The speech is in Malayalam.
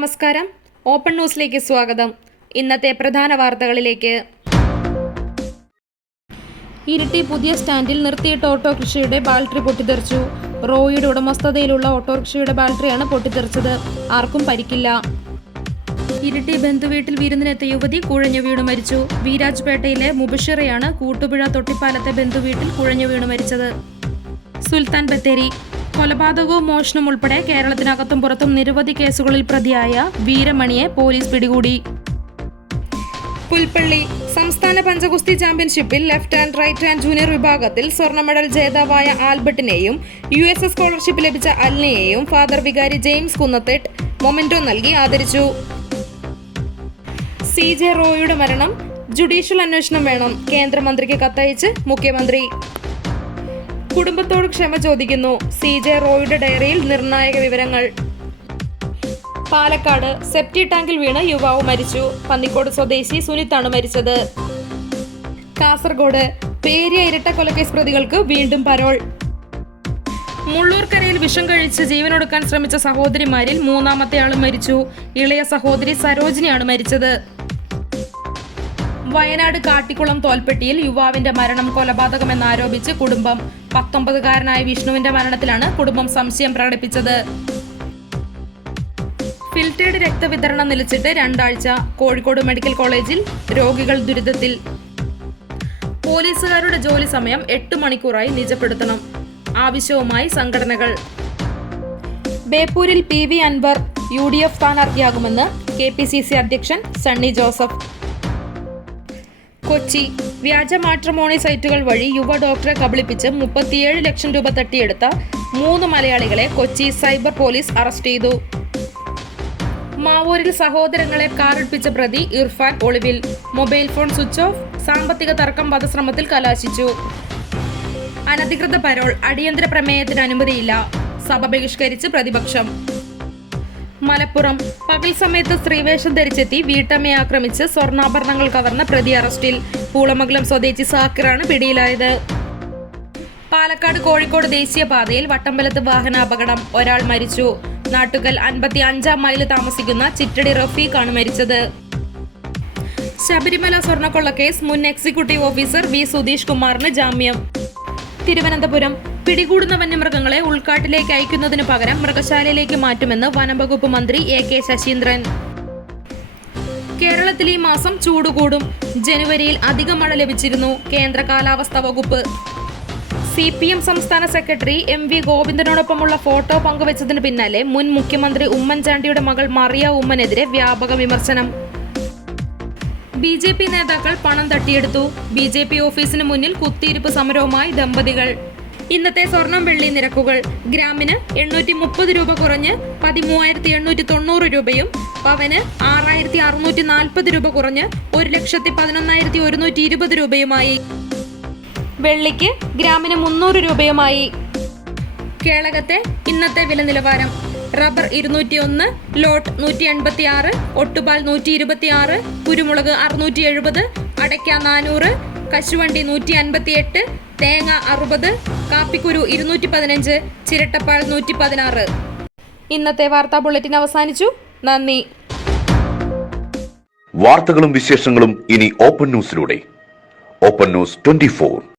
നമസ്കാരം. ഓപ്പൺ ന്യൂസിലേക്ക് സ്വാഗതം. ഇന്നത്തെ പ്രധാന വാർത്തകളിലേക്ക്. ഇരിട്ടി പുതിയ സ്റ്റാൻഡിൽ നിർത്തിയിട്ട ഓട്ടോറിക്ഷയുടെ ബാറ്ററി പൊട്ടിത്തെറിച്ചു. റോയിയുടെ ഉടമസ്ഥതയിലുള്ള ഓട്ടോറിക്ഷയുടെ ബാറ്ററിയാണ് പൊട്ടിത്തെറിച്ചത്. ആർക്കും പരിക്കില്ല. ഇരിട്ടി ബന്ധുവീട്ടിൽ വിരുന്നിനെത്തിയ യുവതി കുഴഞ്ഞു വീണു മരിച്ചു. വീരാജ്പേട്ടയിലെ മുബഷിറയാണ് കൂട്ടുപുഴ തൊട്ടിപ്പാലത്തെ ബന്ധുവീട്ടിൽ കുഴഞ്ഞു വീണു മരിച്ചത്. സുൽത്താൻ ബത്തേരി കൊലപാതകവും മോഷണം ഉൾപ്പെടെ കേരളത്തിനകത്തും പുറത്തും നിരവധി കേസുകളിൽ പ്രതിയായ വീരമണിയെ പോലീസ് പിടികൂടി. പുൽപ്പള്ളി സംസ്ഥാന പഞ്ചഗുസ്തി ചാമ്പ്യൻഷിപ്പിൽ left hand, right hand junior വിഭാഗത്തിൽ സ്വർണ്ണ മെഡൽ ജേതാവായ ആൽബർട്ടിനെയും USS സ്കോളർഷിപ്പ് ലഭിച്ച അൽനെയെയും ഫാദർ വികാരി ജെയിംസ് കുന്നത്തേട്ട് മൊമെന്റോ നൽകി ആദരിച്ചു. CJ റോയിയുടെ മരണം ജുഡീഷ്യൽ അന്വേഷണം വേണം. കേന്ദ്രമന്ത്രിക്ക് കത്തയച്ച് മുഖ്യമന്ത്രി. കുടുംബത്തോട് ക്ഷമ ചോദിക്കുന്നു. CJ റോയിയുടെ ഡയറിയിൽ നിർണായക വിവരങ്ങൾ. പാലക്കാട് സെപ്റ്റി ടാങ്കിൽ വീണ് യുവാവ് മരിച്ചു. പന്നിക്കോട് സ്വദേശി സുനിത്താണ് മരിച്ചത്. കാസർഗോഡ് പേരിയ ഇരട്ടക്കൊലക്കേസ് പ്രതികൾക്ക് വീണ്ടും പരോൾ. മുള്ളൂർക്കരയിൽ വിഷം കഴിച്ച് ജീവനൊടുക്കാൻ ശ്രമിച്ച സഹോദരിമാരിൽ മൂന്നാമത്തെ ആളും മരിച്ചു. ഇളയ സഹോദരി സരോജിനിയാണ് മരിച്ചത്. വയനാട് കാട്ടിക്കുളം തോൽപ്പെട്ടിയിൽ യുവാവിന്റെ മരണം കൊലപാതകമെന്നാരോപിച്ച് കുടുംബം. 19-കാരനായ വിഷ്ണുവിന്റെ മരണത്തിലാണ് കുടുംബം സംശയം പ്രകടിപ്പിച്ചത്. ഫിൽറ്റേഡ് രക്തവിതരണം നിലച്ചിട്ട് 2 ആഴ്ച. കോഴിക്കോട് മെഡിക്കൽ കോളേജിൽ രോഗികൾ ദുരിതത്തിൽ. പോലീസുകാരുടെ ജോലി സമയം 8 മണിക്കൂറായി നിജപ്പെടുത്തണം. ആവശ്യവുമായി സംഘടനകൾ. ബേപ്പൂരിൽ PV അൻവർ UDF സ്ഥാനാർത്ഥിയാകുമെന്ന് KPCC അധ്യക്ഷൻ സണ്ണി ജോസഫ്. കൊച്ചി വ്യാജ മാട്രിമോണി സൈറ്റുകൾ വഴി യുവ ഡോക്ടറെ കബളിപ്പിച്ച് 37 ലക്ഷം രൂപ തട്ടിയെടുത്ത 3 മലയാളികളെ കൊച്ചി സൈബർ പോലീസ് അറസ്റ്റ് ചെയ്തു. മാവൂരിൽ സഹോദരങ്ങളെ കാറിടിപ്പിച്ച പ്രതി ഇർഫാൻ ഒളിവിൽ. Mobile phone switch off. സാമ്പത്തിക തർക്കം വധശ്രമത്തിൽ കലാശിച്ചു. അനധികൃത പരോൾ. അടിയന്തര പ്രമേയത്തിന് അനുമതിയില്ല. സഭ ബഹിഷ്കരിച്ച് പ്രതിപക്ഷം. മലപ്പുറം പകൽ സമയത്ത് സ്ത്രീവേഷം ധരിച്ചെത്തി വീട്ടമ്മയെ ആക്രമിച്ച് സ്വർണ്ണാഭരണങ്ങൾ കവർന്ന പ്രതി അറസ്റ്റിൽ. പൂളമംഗലം സ്വദേശി സാക്കിറാണ് പിടിയിലായത്. പാലക്കാട് കോഴിക്കോട് ദേശീയപാതയിൽ വട്ടമ്പലത്ത് വാഹനാപകടം. ഒരാൾ മരിച്ചു. നാട്ടുകൽ 55-ാം മൈലിൽ താമസിക്കുന്ന ചിറ്റടി റഫീഖാണ് മരിച്ചത്. ശബരിമല സ്വർണ്ണക്കൊള്ളക്കേസ് മുൻ എക്സിക്യൂട്ടീവ് ഓഫീസർ V സുധീഷ് കുമാറിന് ജാമ്യം. തിരുവനന്തപുരം പിടികൂടുന്ന വന്യമൃഗങ്ങളെ ഉൾക്കാട്ടിലേക്ക് അയക്കുന്നതിനു പകരം മൃഗശാലയിലേക്ക് മാറ്റുമെന്ന് വനംവകുപ്പ് മന്ത്രി AK ശശീന്ദ്രൻ. കേരളത്തിൽ ഈ മാസം ചൂട് കൂടും. ജനുവരിയിൽ അധിക മഴ ലഭിച്ചിരുന്നു. കേന്ദ്ര കാലാവസ്ഥാ വകുപ്പ്. CPM സംസ്ഥാന സെക്രട്ടറി MV ഗോവിന്ദനോടൊപ്പമുള്ള ഫോട്ടോ പങ്കുവച്ചതിന് പിന്നാലെ മുൻ മുഖ്യമന്ത്രി ഉമ്മൻചാണ്ടിയുടെ മകൾ മറിയ ഉമ്മനെതിരെ വ്യാപക വിമർശനം. BJP നേതാക്കൾ പണം തട്ടിയെടുത്തു. BJP ഓഫീസിന് മുന്നിൽ കുത്തിയിരിപ്പ് സമരവുമായി ദമ്പതികൾ. ഇന്നത്തെ സ്വർണം വെള്ളി നിരക്കുകൾ. ഗ്രാമിന് 830 രൂപ കുറഞ്ഞ് 13,890 രൂപയും പവന് 6,640 രൂപ കുറഞ്ഞ് 1,11,120 രൂപയുമായി. വെള്ളിക്ക് ഗ്രാമിന് 300 രൂപയുമായി. കേളകത്തെ ഇന്നത്തെ വില നിലവാരം. റബ്ബർ 201, ലോട്ട് 186, ഒട്ടുപാൽ 126, കുരുമുളക് 670, അടയ്ക്ക 400, കശുവണ്ടി 158, തേങ്ങ 60, കാപ്പിക്കുരു 215, ചിരട്ടപ്പാൽ 116. ഇന്നത്തെ വാർത്താ ബുള്ളറ്റിൻ അവസാനിച്ചു. നന്ദി. വാർത്തകളും വിശേഷങ്ങളും ഇനി ഓപ്പൺ ന്യൂസിലൂടെ. Open news 24.